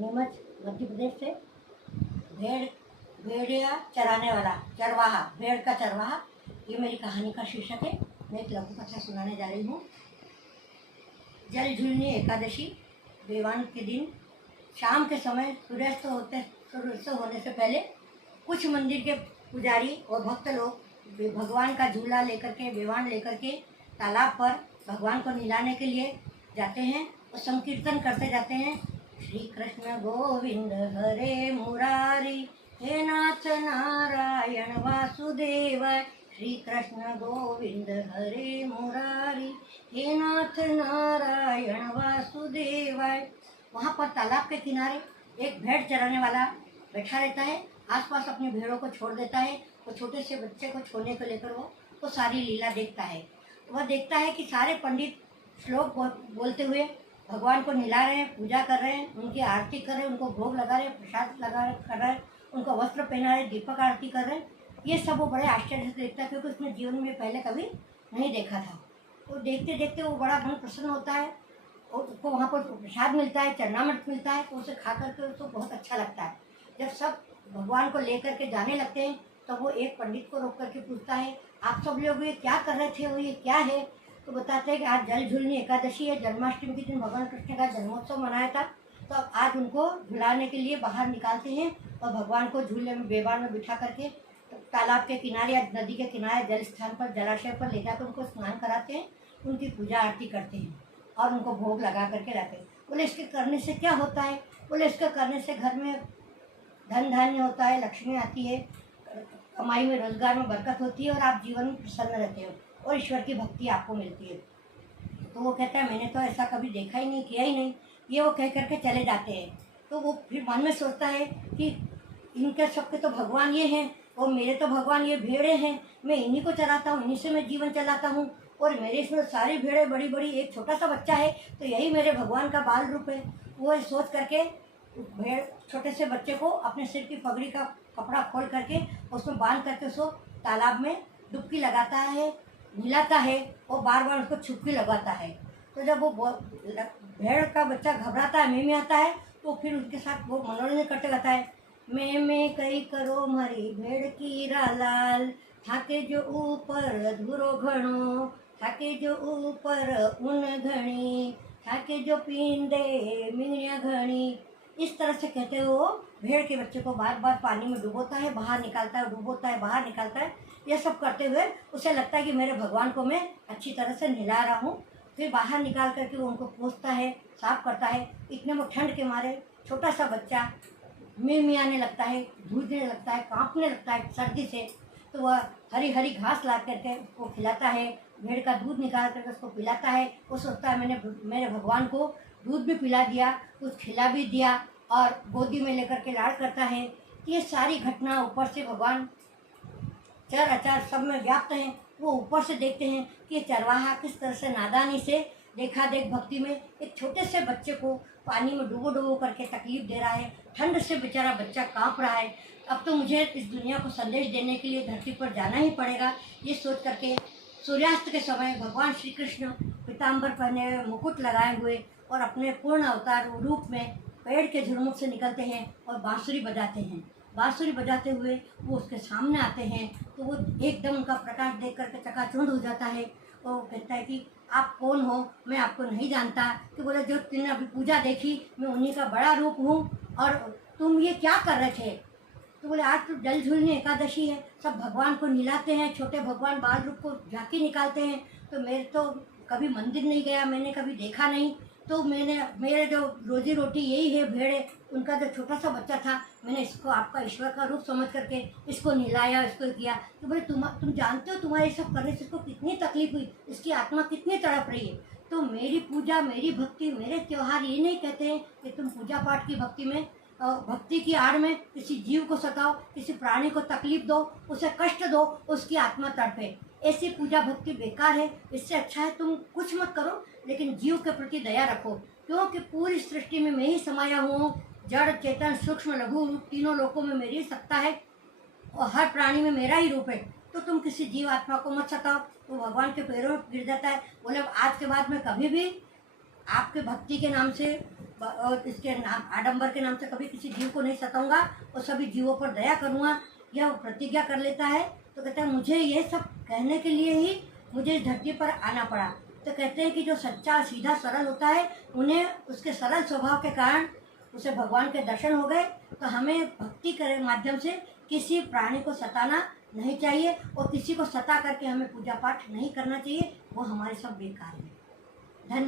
नीमच मध्य प्रदेश से। भेड़ भेड़िया चराने वाला चरवाहा, भेड़ का चरवाहा, ये मेरी कहानी का शीर्षक है। मैं एक लघु कथा सुनाने जा रही हूँ। जल झूलनी एकादशी, बेवान के दिन शाम के समय सूर्यास्त होने से पहले कुछ मंदिर के पुजारी और भक्त लोग भगवान का झूला लेकर के, बेवान लेकर के तालाब पर भगवान को नहलाने के लिए जाते हैं और संकीर्तन करते जाते हैं। श्री कृष्ण गोविंद हरे मुरारी, हे नाथ नारायण वासुदेव। श्री कृष्ण गोविंद हरे मुरारी, हे नाथ नारायण वासुदेव। वहाँ पर तालाब के किनारे एक भेड़ चराने वाला बैठा रहता है। आसपास अपनी भेड़ों को छोड़ देता है। वो छोटे से बच्चे को छोड़ने को लेकर वो सारी लीला देखता है। वह देखता है कि सारे पंडित श्लोक बोलते हुए भगवान को नहला रहे हैं, पूजा कर रहे हैं, उनकी आरती कर रहे हैं, उनको भोग लगा रहे हैं, प्रसाद कर रहे हैं, उनको वस्त्र पहना रहे, दीपक आरती कर रहे हैं। ये सब वो बड़े आश्चर्य से देखता है, क्योंकि उसने जीवन में पहले कभी नहीं देखा था। तो देखते देखते वो बड़ा मन प्रसन्न होता है और उसको वहाँ पर प्रसाद मिलता है, चरणामृत मिलता है। तो उसे खा करके उसको बहुत अच्छा लगता है। जब सब भगवान को लेकर के जाने लगते हैं तो वो एक पंडित को रोक करके पूछता है, आप सब लोग ये क्या कर रहे थे, वो ये क्या है? तो बताते हैं कि आज जल झूलनी एकादशी है। जन्माष्टमी के दिन भगवान कृष्ण का जन्मोत्सव मनाया था, तो अब आज उनको झुलाने के लिए बाहर निकालते हैं और भगवान को झूले में, बेवान में बिठा करके तालाब के किनारे या नदी के किनारे जल स्थान पर, जलाशय पर ले जाकर उनको स्नान कराते हैं, उनकी पूजा आरती करते हैं और उनको भोग लगा करके रहते हैं। बोले इसके करने से क्या होता है? बोले इसके करने से घर में धन धान्य होता है, लक्ष्मी आती है, कमाई में, रोजगार में बरकत होती है और आप जीवन में प्रसन्न रहते हो और ईश्वर की भक्ति आपको मिलती है। तो वो कहता है मैंने तो ऐसा कभी देखा ही नहीं, किया ही नहीं। ये वो कह करके चले जाते हैं। तो वो फिर मन में सोचता है कि इनके सबके तो भगवान ये हैं और मेरे तो भगवान ये भेड़े हैं। मैं इन्हीं को चलाता हूँ, इन्हीं से मैं जीवन चलाता हूँ और मेरे इसमें सारी भेड़ें बड़ी बड़ी, एक छोटा सा बच्चा है, तो यही मेरे भगवान का बाल रूप है। वो सोच करके भेड़ छोटे से बच्चे को अपने सिर की पगड़ी का कपड़ा खोल करके उसमें बांध करके उसको तालाब में डुबकी लगाता है, मिलाता है और बार बार उसको छुपकी लगाता है। तो जब वो भेड़ का बच्चा घबराता है, में आता है, तो फिर उसके साथ वो मनोरंजन करते रहता है। मैं कई करो मारी भेड़ की लाल, थाके जो ऊपर धुरो घणो, थाके जो ऊपर ऊन घणी, थाके जो पींदे मिंगड़िया घणी। इस तरह से कहते हुए वो भेड़ के बच्चे को बार बार पानी में डुबोता है, बाहर निकालता है, डुबोता है, बाहर निकालता है। यह सब करते हुए उसे लगता है कि मेरे भगवान को मैं अच्छी तरह से नहला रहा हूँ। फिर बाहर निकाल करके वो उनको पोंछता है, साफ करता है। इतने में ठंड के मारे छोटा सा बच्चा मियाने लगता है, जूझने लगता है, कांपने लगता है सर्दी से। तो वह हरी हरी घास ला करके उसको खिलाता है, भेड़ का दूध निकाल करके उसको पिलाता है। वो सोचता है मैंने मेरे भगवान को दूध भी पिला दिया, कुछ खिला भी दिया और गोदी में लेकर के लाड़ करता है। ये सारी घटना ऊपर से भगवान चर अचार सब में व्याप्त हैं। वो ऊपर से देखते हैं कि ये चरवाहा किस तरह से नादानी से, देखा देख भक्ति में एक छोटे से बच्चे को पानी में डुबो डुबो करके तकलीफ दे रहा है। ठंड से बेचारा बच्चा कांप रहा है। अब तो मुझे इस दुनिया को संदेश देने के लिए धरती पर जाना ही पड़ेगा। ये सोच करके सूर्यास्त के समय भगवान श्री कृष्ण पीताम्बर पहने हुए, मुकुट लगाए हुए और अपने पूर्ण अवतार रूप में पेड़ के झुरमुट से निकलते हैं और बांसुरी बजाते हैं। बांसुरी बजाते हुए वो उसके सामने आते हैं। तो वो एकदम उनका प्रकाश देख करके चकाचौंध हो जाता है। और वो कहता है कि आप कौन हो, मैं आपको नहीं जानता। कि बोले जो तुमने अभी पूजा देखी, मैं उन्हीं का बड़ा रूप हूँ और तुम ये क्या कर रहे थे? तो बोले आज तो जल झूलनी एकादशी है, सब भगवान को नहलाते हैं, छोटे भगवान बाल रूप को झांकी निकालते हैं। तो मेरे तो कभी मंदिर नहीं गया, मैंने कभी देखा नहीं। तो मेरे जो रोजी रोटी यही है भेड़े, उनका जो छोटा सा बच्चा था, मैंने इसको आपका ईश्वर का रूप समझ करके इसको नहलाया, इसको किया। तो बोले तुम जानते हो तुम्हारे सब करने से इसको कितनी तकलीफ हुई, इसकी आत्मा कितनी तड़प रही है। तो मेरी पूजा, मेरी भक्ति, मेरे त्यौहार ये नहीं कहते हैं कि तुम पूजा पाठ की भक्ति में, भक्ति की आड़ में किसी जीव को सताओ, किसी प्राणी को तकलीफ दो, उसे कष्ट दो, उसकी आत्मा तड़पे। ऐसी पूजा भक्ति बेकार है। इससे अच्छा है तुम कुछ मत करो, लेकिन जीव के प्रति दया रखो, क्योंकि पूरी सृष्टि में मैं ही समाया हूँ। जड़ चेतन सूक्ष्म लघु रूप तीनों लोकों में मेरी सत्ता है और हर प्राणी में मेरा ही रूप है। तो तुम किसी जीव आत्मा को मत सताओ। तो भगवान के पैरों में गिर जाता है। बोले आज के बाद मैं कभी भी आपके भक्ति के नाम से और इसके नाम आडंबर के नाम से कभी किसी जीव को नहीं सताऊंगा और सभी जीवों पर दया करूँगा, यह प्रतिज्ञा कर लेता है। तो कहते हैं मुझे ये सब कहने के लिए ही मुझे इस धरती पर आना पड़ा। तो कहते हैं कि जो सच्चा सीधा सरल होता है, उन्हें उसके सरल स्वभाव के कारण उसे भगवान के दर्शन हो गए। तो हमें भक्ति के माध्यम से किसी प्राणी को सताना नहीं चाहिए और किसी को सता करके हमें पूजा पाठ नहीं करना चाहिए, वो हमारे सब बेकार है।